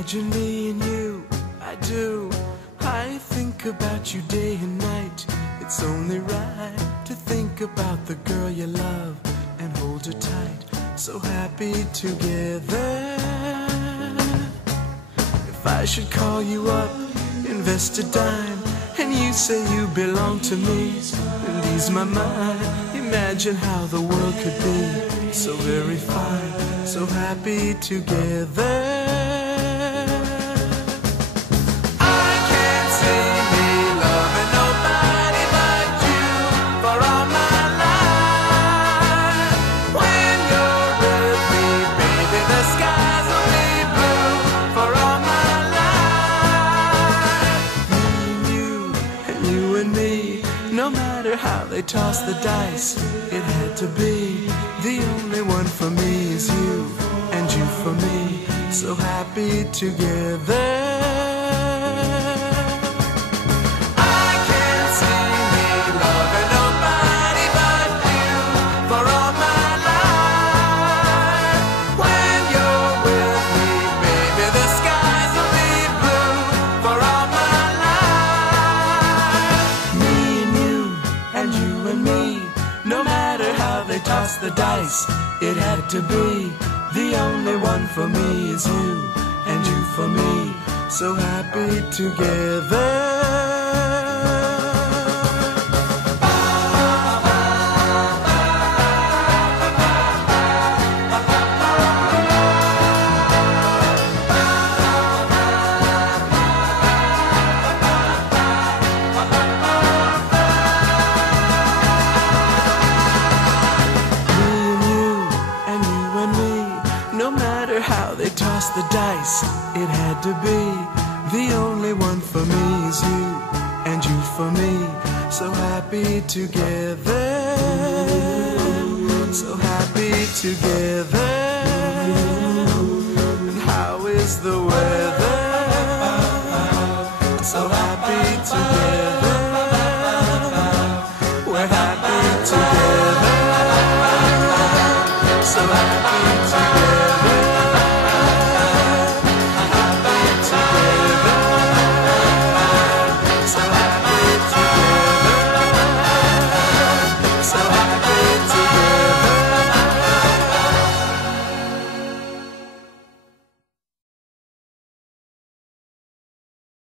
Imagine me and you, I do. I think about you day and night. It's only right to think about the girl you love and hold her tight. So happy together. If I should call you up, invest a dime, and you say you belong to me, and ease my mind. Imagine how the world could be so very fine, so happy together. No matter how they toss the dice, it had to be. The only one for me is you, and you for me, so happy together. No matter how they toss the dice, it had to be. The only one for me is you, and you for me, so happy together. No matter how they toss the dice, it had to be. The only one for me is you, and you for me, so happy together. So happy together. And how is the weather? So happy together.